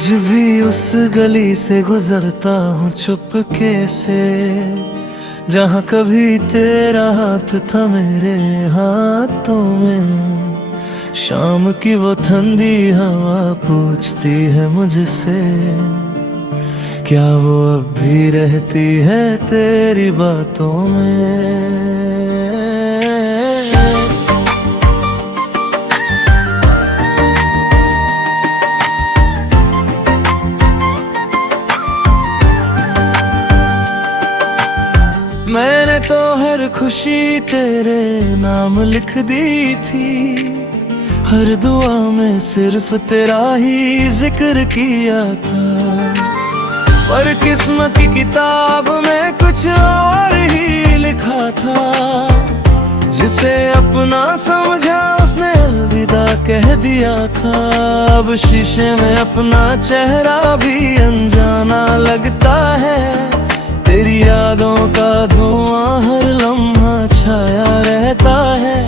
आज भी उस गली से गुजरता हूँ चुपके से, जहाँ कभी तेरा हाथ था मेरे हाथों में। शाम की वो ठंडी हवा पूछती है मुझसे, क्या वो अब भी रहती है तेरी बातों में। मैंने तो हर खुशी तेरे नाम लिख दी थी, हर दुआ में सिर्फ तेरा ही जिक्र किया था। पर किस्मत की किताब में कुछ और ही लिखा था, जिसे अपना समझा उसने अलविदा कह दिया था। अब शीशे में अपना चेहरा भी अनजाना लगता है, तेरी यादों का धुआं हर लम्हा छाया रहता है।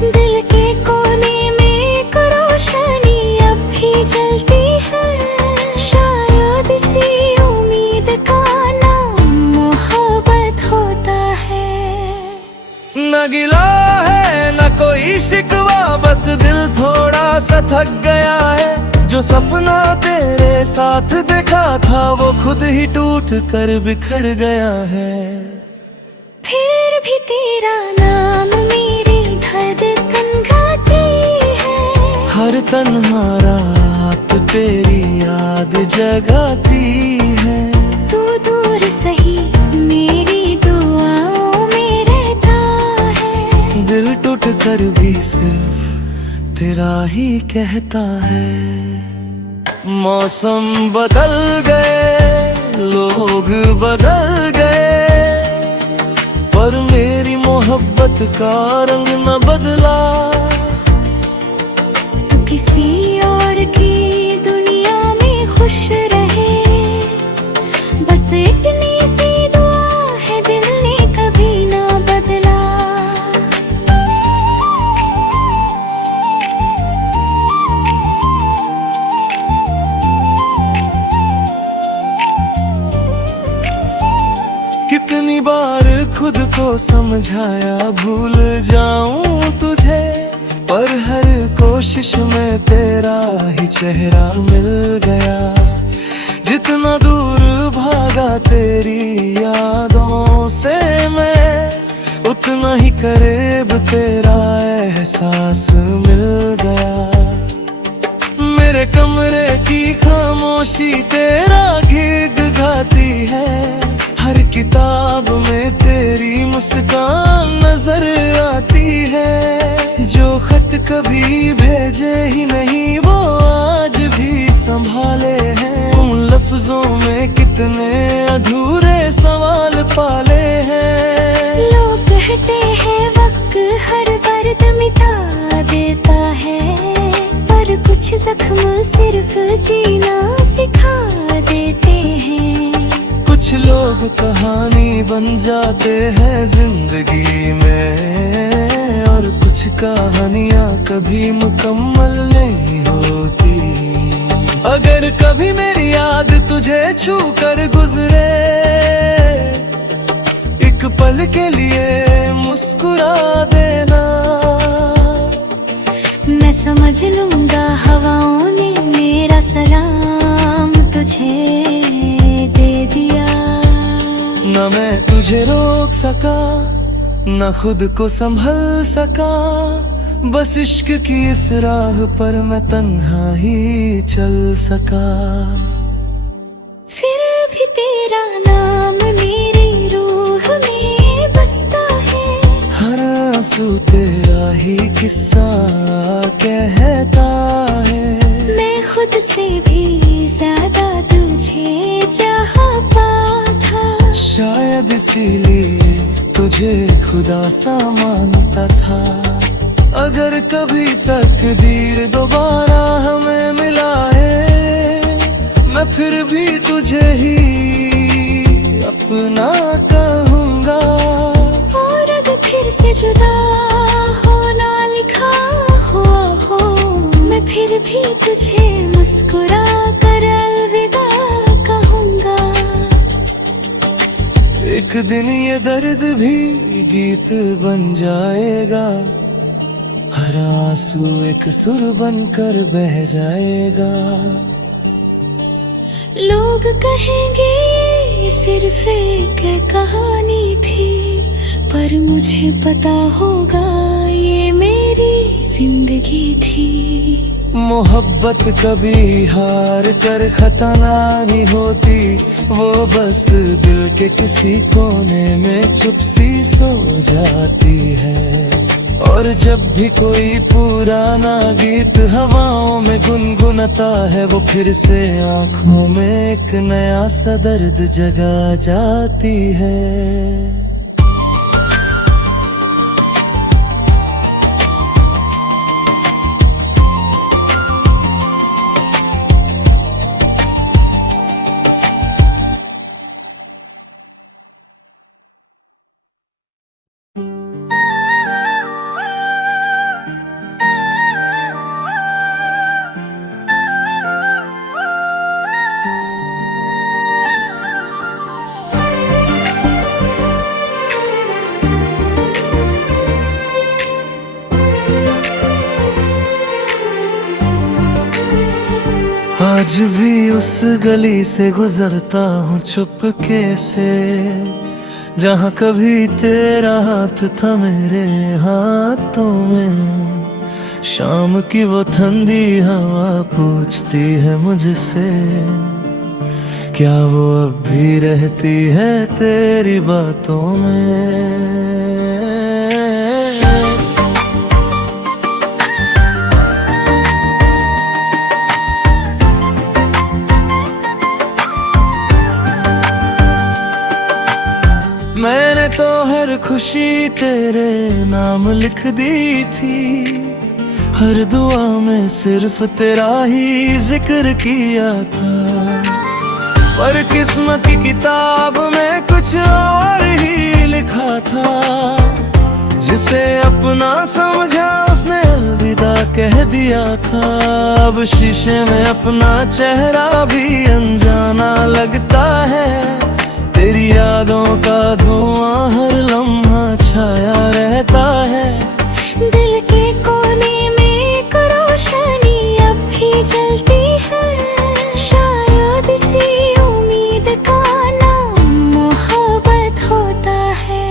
दिल के कोने में एक रोशनी अब भी जलती है, शायद इसी उम्मीद का नाम मोहब्बत होता है। न गिला है न कोई शिकवा, बस दिल थोड़ा सा थक गया है। जो सपना तेरे साथ देखा था वो खुद ही टूट कर बिखर गया है। फिर भी तेरा नाम मेरी धड़कन गाती है, हर तन्हा रात तेरी याद जगाती है। तू दूर सही मेरी दुआओं में रहता है, दिल टूट कर भी सिर्फ तेरा ही कहता है। मौसम बदल गए, लोग बदल गए, पर मेरी मोहब्बत का रंग न बदला। तू किसी और की दुनिया में खुश रहे, बस इतनी सी दुआ है दिल ने कभी ना बदला। कितनी बार खुद को समझाया भूल जाऊं तुझे, पर हर कोशिश में तेरा ही चेहरा मिल गया। जितना दूर भागा तेरी यादों से मैं, उतना ही करीब तेरा एहसास मिल गया। मेरे कमरे की खामोशी तेरा गीत गाती है, हर किताब में तेरी मुस्कान नजर आती है। जो खत कभी भेजे ही नहीं वो आज भी संभाले हैं। उन लफ्जों में कितने अधूरे सवाल पाले हैं। लोग कहते हैं वक्त हर दर्द मिटा देता है, पर कुछ जख्म सिर्फ जीना सिखा देते हैं। कुछ लोग कहानी बन जाते हैं जिंदगी में, और कुछ कहानियां कभी मुकम्मल नहीं होती। अगर कभी मेरी याद तुझे छू कर गुजरे, एक पल के लिए मुस्कुरा देना। मैं समझ लूंगा हवाओं ने मेरा सलाम तुझे दे दिया। न मैं तुझे रोक सका, न खुद को संभल सका, बस इश्क की इस राह पर मैं तन्हा ही चल सका। फिर भी तेरा नाम मेरी रूह में बसता है, हर आंसू तेरा ही किस्सा कहता है। मैं खुद से भी ज्यादा तुझे चाहता था, शायद इसीलिए तुझे खुदा सा मानता था। अगर कभी तकदीर दोबारा हमें मिलाए, मैं फिर भी तुझे ही अपना कहूँगा। और अगर फिर से जुदा होना लिखा हुआ हो, मैं फिर भी तुझे मुस्कुरा कर दिन ये दर्द भी गीत बन जाएगा, हर आंसू एक सुर बनकर बह जाएगा। लोग कहेंगे ये सिर्फ एक कहानी थी, पर मुझे पता होगा ये मेरी जिंदगी थी। मोहब्बत कभी हार कर खतना नहीं होती, वो बस दिल के किसी कोने में चुप सी सो जाती है। और जब भी कोई पुराना गीत हवाओं में गुनगुनाता है, वो फिर से आंखों में एक नया सा दर्द जगा जाती है। आज भी उस गली से गुजरता हूँ चुपके से, जहाँ कभी तेरा हाथ था मेरे हाथों में। शाम की वो ठंडी हवा पूछती है मुझसे, क्या वो अब भी रहती है तेरी बातों में। मैंने तो हर खुशी तेरे नाम लिख दी थी, हर दुआ में सिर्फ तेरा ही जिक्र किया था। पर किस्मत की किताब में कुछ और ही लिखा था, जिसे अपना समझा उसने अलविदा कह दिया था। अब शीशे में अपना चेहरा भी अनजाना लगता है, तेरी यादों का धुआं हर लम्हा छाया रहता है। दिल के कोने में एक रोशनी अब भी जलती है, शायद इसी उम्मीद का नाम मोहब्बत होता है।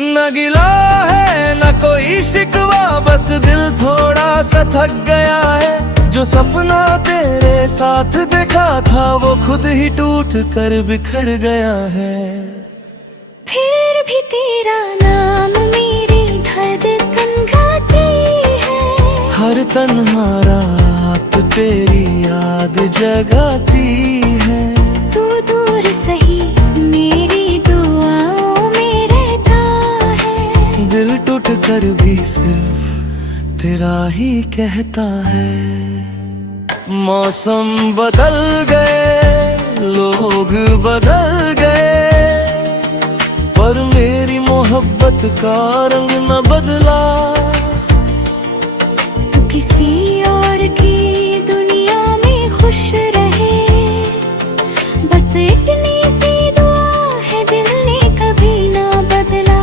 न गिला है न कोई शिकवा, बस दिल थोड़ा सा थक गया है। जो सपना तेरे साथ देखा था, वो खुद ही टूट कर बिखर गया है। फिर भी तेरा नाम मेरी धड़कन गाती है, हर तन्हा रात तेरी याद जगाती है। तू दूर सही मेरी दुआओं में रहता है, दिल टूट कर भी सिर्फ तेरा ही कहता है। मौसम बदल गए, लोग बदल गए, पर मेरी मोहब्बत का रंग न बदला। तू किसी और की दुनिया में खुश रहे, बस इतनी सी दुआ है दिल ने कभी ना बदला।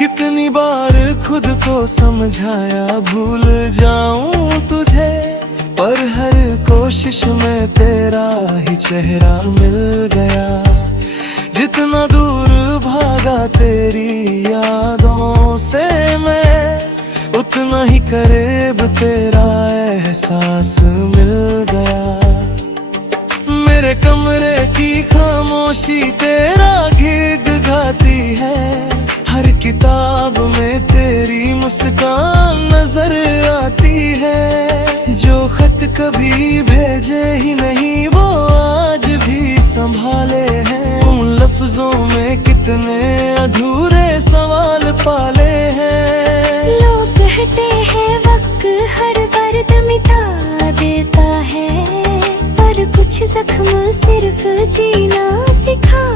कितनी बार खुद को समझाया भूल जाऊं तुझे, पर हर कोशिश में तेरा ही चेहरा मिल गया। जितना दूर भागा तेरी यादों से मैं, उतना ही करीब तेरा एहसास मिल गया। मेरे कमरे की खामोशी तेरा गीत गाती है, हर किताब में तेरी मुस्कान नजर आती है। जो खत कभी भेजे ही नहीं, वो आज भी संभाले हैं। उन लफ्जों में कितने अधूरे सवाल पाले हैं। लोग कहते हैं वक्त हर दर्द मिटा देता है, पर कुछ जख्म सिर्फ जीना सिखा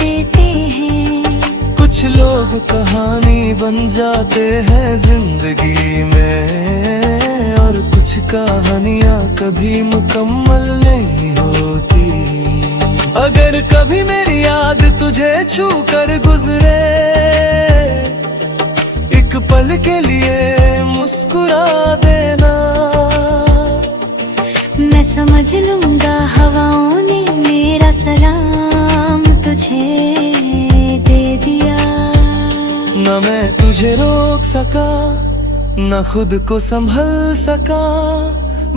देते हैं। कुछ लोग अब कहानी बन जाते हैं जिंदगी में, और कुछ कहानियां कभी मुकम्मल नहीं होती। अगर कभी मेरी याद तुझे छू कर गुजरे, एक पल के लिए मुस्कुरा देना। मैं समझ लूंगा हवाओं ने मेरा सलाम तुझे दे दिया। न मैं तुझे रोक सका, न खुद को संभल सका,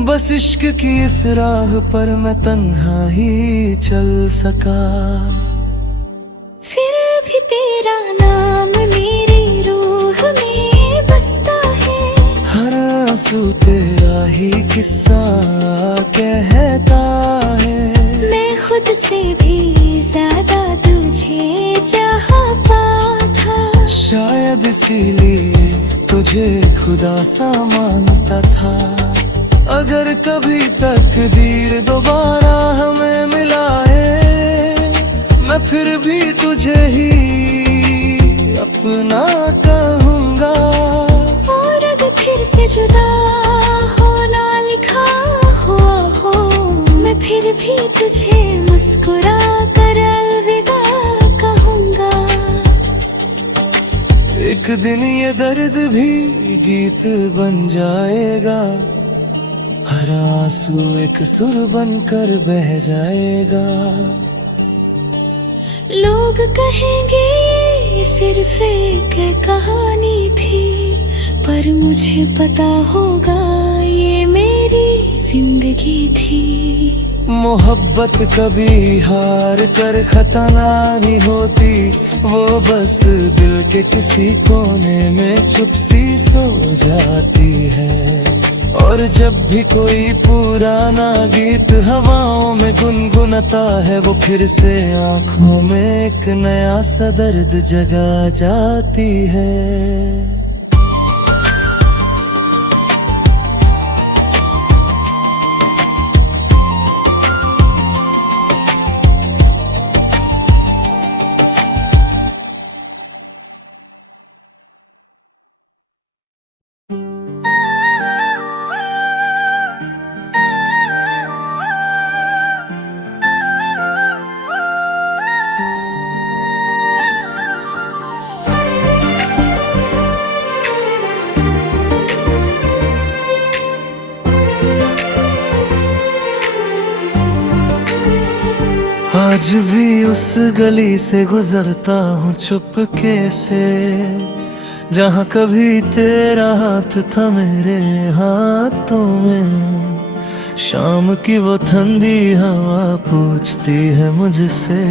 बस इश्क की इस राह पर मैं तन्हा ही चल सका। फिर भी तेरा नाम मेरी रूह में बसता है, हर आंसू तेरा ही किस्सा कहता है। मैं खुद से भी ज्यादा तुझे चाहा था, शायद इसीलिए तुझे खुदा सा मानता था। अगर कभी तकदीर दोबारा हमें मिलाए, मैं फिर भी तुझे ही अपना कहूँगा। और अगर फिर से जुदा होना लिखा हुआ हो, मैं फिर भी तुझे मुस्कुरा कर अलविदा कहूँगा। एक दिन ये दर्द भी गीत बन जाएगा, हर आंसू एक सुर बनकर बह जाएगा। लोग कहेंगे ये सिर्फ एक कहानी थी, पर मुझे पता होगा ये मेरी जिंदगी थी। मोहब्बत कभी हार कर खतना नहीं होती, वो बस दिल के किसी कोने में चुप सी सो जाती है। और जब भी कोई पुराना गीत हवाओं में गुनगुनाता है, वो फिर से आंखों में एक नया सा दर्द जगा जाती है। आज भी उस गली से गुजरता हूँ चुपके से, जहाँ कभी तेरा हाथ था मेरे हाथों में। शाम की वो ठंडी हवा पूछती है मुझसे,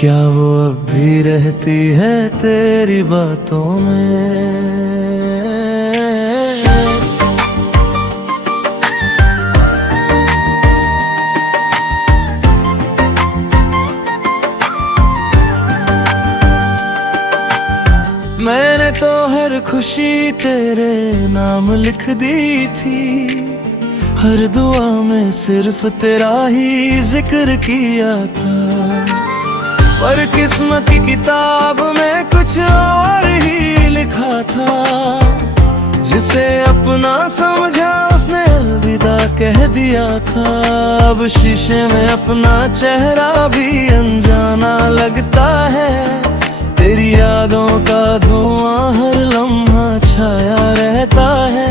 क्या वो अब भी रहती है तेरी बातों में। मैंने तो हर खुशी तेरे नाम लिख दी थी, हर दुआ में सिर्फ तेरा ही जिक्र किया था। पर किस्मत की किताब में कुछ और ही लिखा था, जिसे अपना समझा उसने अलविदा कह दिया था। अब शीशे में अपना चेहरा भी अनजाना लगता है, तेरी यादों का धुआं हर लम्हा छाया रहता है।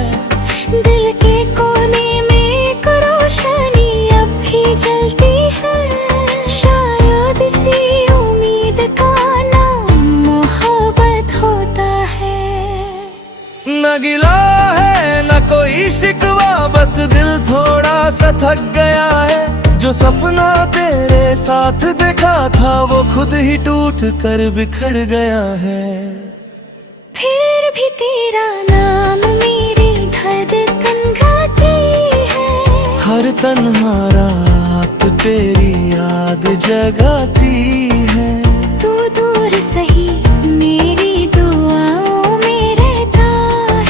दिल के कोने में एक रोशनी अब भी जलती है, शायद इसी उम्मीद का नाम मोहब्बत होता है। न गिला है न कोई शिकवा, बस दिल थोड़ा सा थक गया है। जो सपना तेरे साथ देखा था, वो खुद ही टूट कर बिखर गया है। फिर भी तेरा नाम मेरी धड़कन गाती है, हर तन्हा रात तेरी याद जगाती है। तू दूर सही मेरी दुआओं में रहता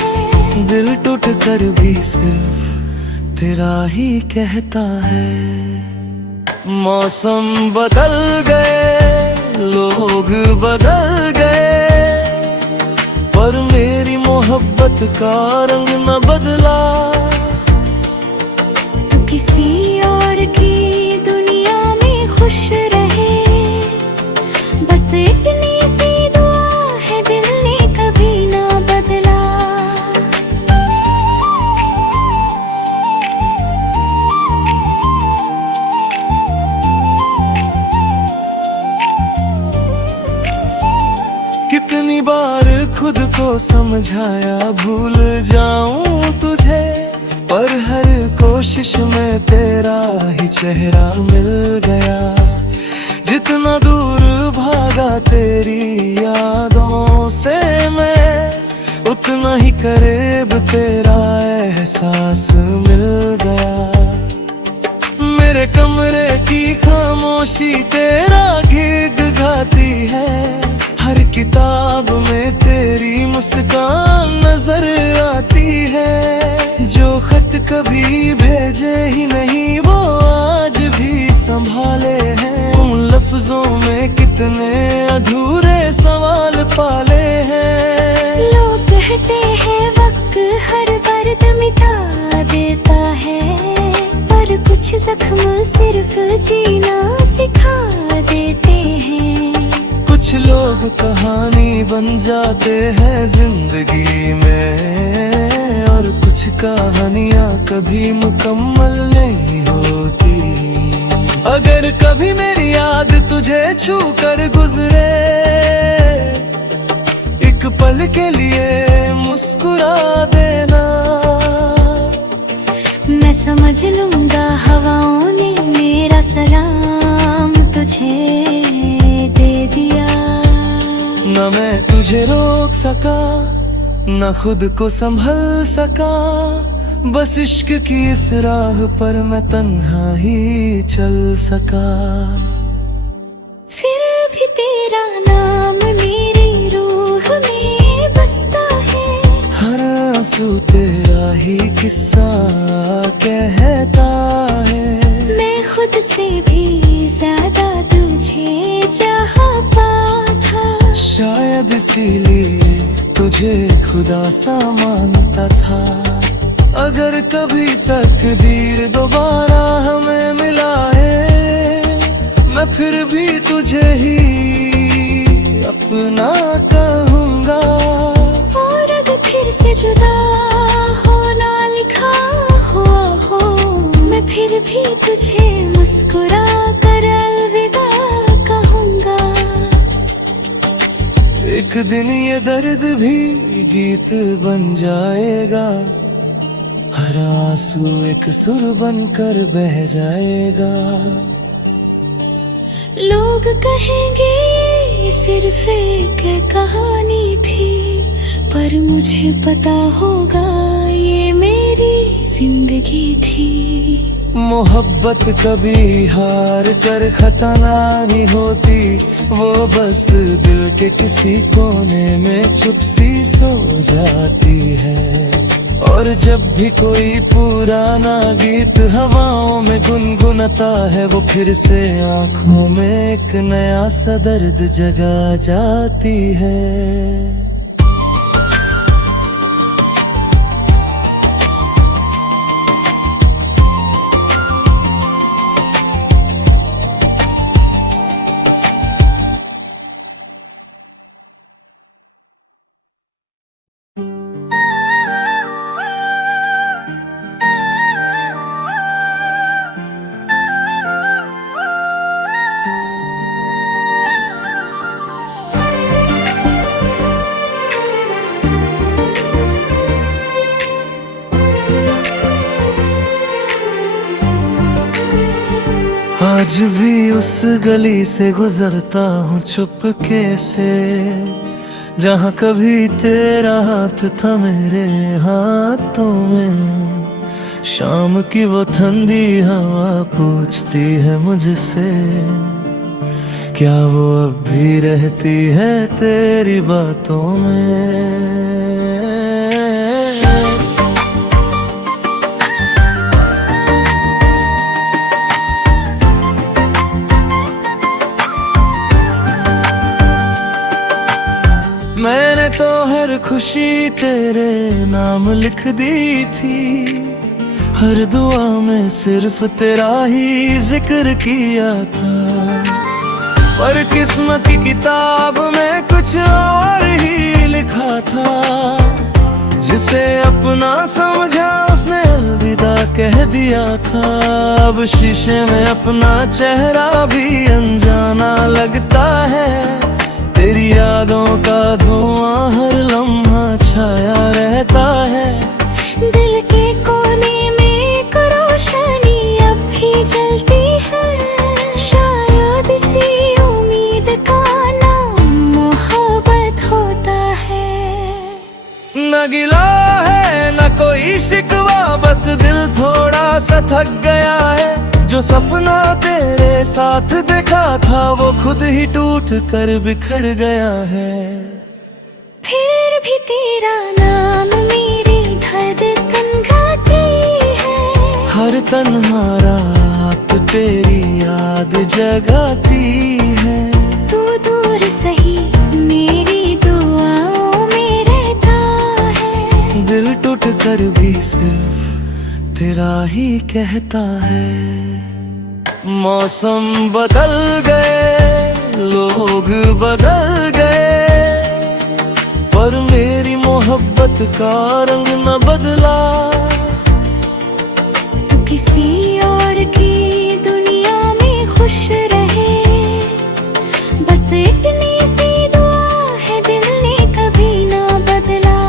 है, दिल टूट कर भी सिर्फ तेरा ही कहता है। मौसम बदल गए, लोग बदल गए, पर मेरी मोहब्बत का रंग न बदला। तू किसी और की दुनिया में खुश रहे, बस इतनी सी दुआ है दिल ने कभी ना बदला। कितनी बार खुद को समझाया भूल जाऊं तुझे, पर हर कोशिश में तेरा ही चेहरा मिल गया। जितना दूर भागा तेरी यादों से मैं, उतना ही करीब तेरा एहसास मिल गया। मेरे कमरे की खामोशी तेरा गीत गाती है, हर किताब में तेरी मुस्कान नजर आती है। जो खत कभी भेजे ही नहीं वो आज भी संभाले हैं, उन लफ्जों में कितने अधूरे सवाल पाले हैं। लोग कहते हैं वक्त हर दर्द मिटा देता है, पर कुछ जख्म सिर्फ जीना सिखा देते हैं। कुछ लोग कहानी बन जाते हैं जिंदगी में, और कुछ कहानियां कभी मुकम्मल नहीं होती। अगर कभी मेरी याद तुझे छू कर गुजरे, एक पल के लिए मुस्कुरा देना। मैं समझ लूंगा हवाओं ने मेरा सलाम तुझे दे दिया। न मैं तुझे रोक सका, न खुद को संभल सका, बस इश्क की इस राह पर मैं तन्हा ही चल सका। फिर भी तेरा नाम मेरी रूह में बसता है, हर आंसू तेरा ही किस्सा कहता है। मैं खुद से भी ज्यादा तुझे चाहा था, शायद इसीलिए तुझे खुदा सा मानता था। अगर कभी तकदीर दोबारा हमें मिलाए, मैं फिर भी तुझे ही अपना कहूँगा। और अगर फिर से जुदा होना लिखा हुआ हो, मैं फिर भी तुझे मुस्कुरा कर अलविदा कहूँगा। एक दिन ये दर्द भी गीत बन जाएगा, हर आंसू एक सुर बनकर बह जाएगा। लोग कहेंगे ये सिर्फ एक कहानी थी, पर मुझे पता होगा ये मेरी जिंदगी थी। मोहब्बत कभी हार कर खतना नहीं होती, वो बस दिल के किसी कोने में चुप सी सो जाती है। और जब भी कोई पुराना गीत हवाओं में गुनगुनाता है, वो फिर से आंखों में एक नया सा दर्द जगा जाती है। आज भी उस गली से गुजरता हूँ चुपके से, जहाँ कभी तेरा हाथ था मेरे हाथों में। शाम की वो ठंडी हवा पूछती है मुझसे, क्या वो अब भी रहती है तेरी बातों में। मैंने तो हर खुशी तेरे नाम लिख दी थी, हर दुआ में सिर्फ तेरा ही जिक्र किया था। पर किस्मत की किताब में कुछ और ही लिखा था, जिसे अपना समझा उसने अलविदा कह दिया था। अब शीशे में अपना चेहरा भी अनजाना लगता है, तेरी यादों का धुआं हर लम्हा छाया रहता है। दिल के कोने में एक रोशनी अब भी जलती है, शायद इसी उम्मीद का नाम मोहब्बत होता है। न गिला है न कोई शिकवा, बस दिल थोड़ा सा थक गया है। जो सपना तेरे साथ देखा था वो खुद ही टूट कर बिखर गया है। फिर भी तेरा नाम मेरी धड़कन गाती है, हर तन्हा रात तेरी याद जगाती है। तू दूर सही मेरी दुआओं में रहता है, दिल टूट कर भी सिर्फ तेरा ही कहता है। मौसम बदल गए, लोग बदल गए, पर मेरी मोहब्बत का रंग न बदला। तू किसी और की दुनिया में खुश रहे, बस इतनी सी दुआ है दिल ने कभी ना बदला।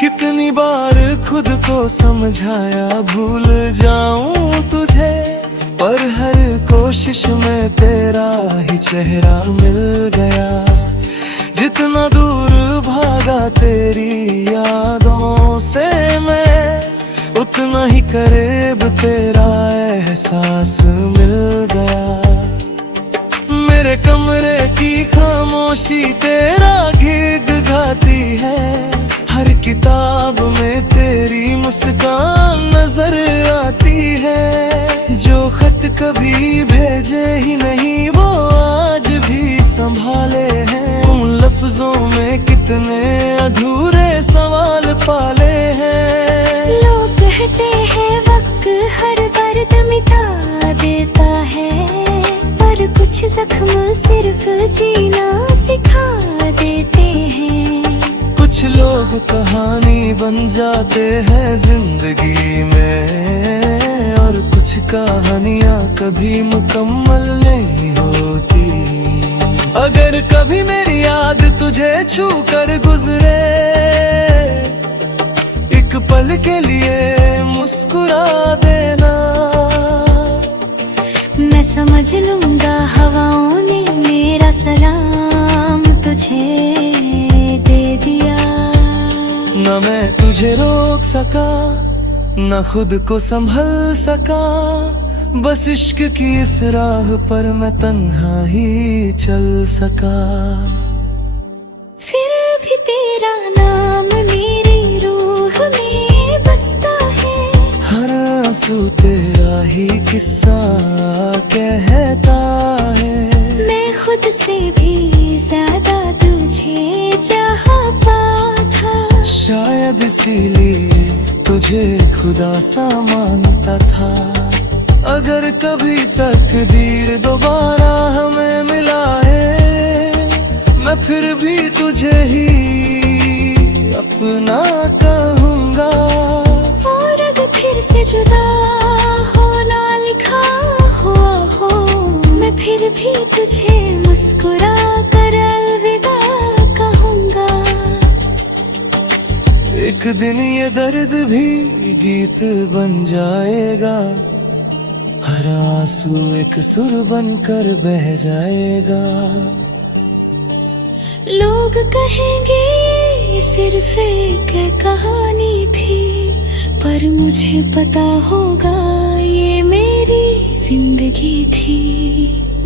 कितनी बार खुद को समझाया भूल जाऊं तुझे, पर हर कोशिश में तेरा ही चेहरा मिल गया। जितना दूर भागा तेरी यादों से मैं, उतना ही करीब तेरा एहसास मिल गया। मेरे कमरे की खामोशी तेरा गीत गाती है, हर किताब में तेरी मुस्कान नजर आती है। जो खत कभी भेजे ही नहीं वो आज भी संभाले हैं। उन लफ्जों में कितने अधूरे सवाल पाले हैं। लोग कहते हैं वक्त हर दर्द मिटा देता है, पर कुछ जख्म सिर्फ जीना सिखा देते हैं। कुछ लोग कहानी बन जाते हैं जिंदगी में, और कुछ कहानियां कभी मुकम्मल नहीं होती। अगर कभी मेरी याद तुझे छू कर गुजरे, एक पल के लिए मुस्कुरा देना। मैं समझ लूंगा हवाओं ने मेरा सलाम तुझे दे दिया। न मैं तुझे रोक सका, न खुद को संभल सका, बस इश्क की इस राह पर मैं तन्हा ही चल सका। फिर भी तेरा नाम मेरी रूह में बसता है, हर आंसू तेरा ही किस्सा कहता है। मैं खुद से भी ज्यादा तुझे चाहता था, शायद इसीलिए तुझे खुदा सा मानता था। अगर कभी तकदीर दोबारा हमें मिलाए, मैं फिर भी तुझे ही अपना कहूँगा। और अगर फिर से जुदा होना लिखा हुआ हो, मैं फिर भी तुझे मुस्कुरा कर अलविदा कहूँगा। एक दिन ये दर्द भी गीत बन जाएगा, हर आंसू एक सुर बनकर बह जाएगा। लोग कहेंगे ये सिर्फ एक कहानी थी, पर मुझे पता होगा ये मेरी जिंदगी थी।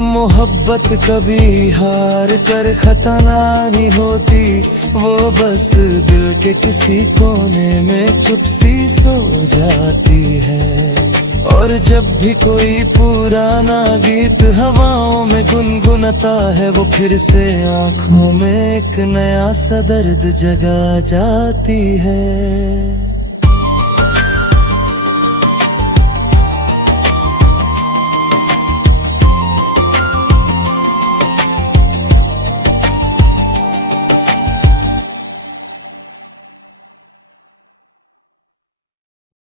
मोहब्बत कभी हार कर खतना नहीं होती, वो बस दिल के किसी कोने में चुप सी सो जाती है। और जब भी कोई पुराना गीत हवाओं में गुनगुनाता है, वो फिर से आंखों में एक नया सा दर्द जगा जाती है।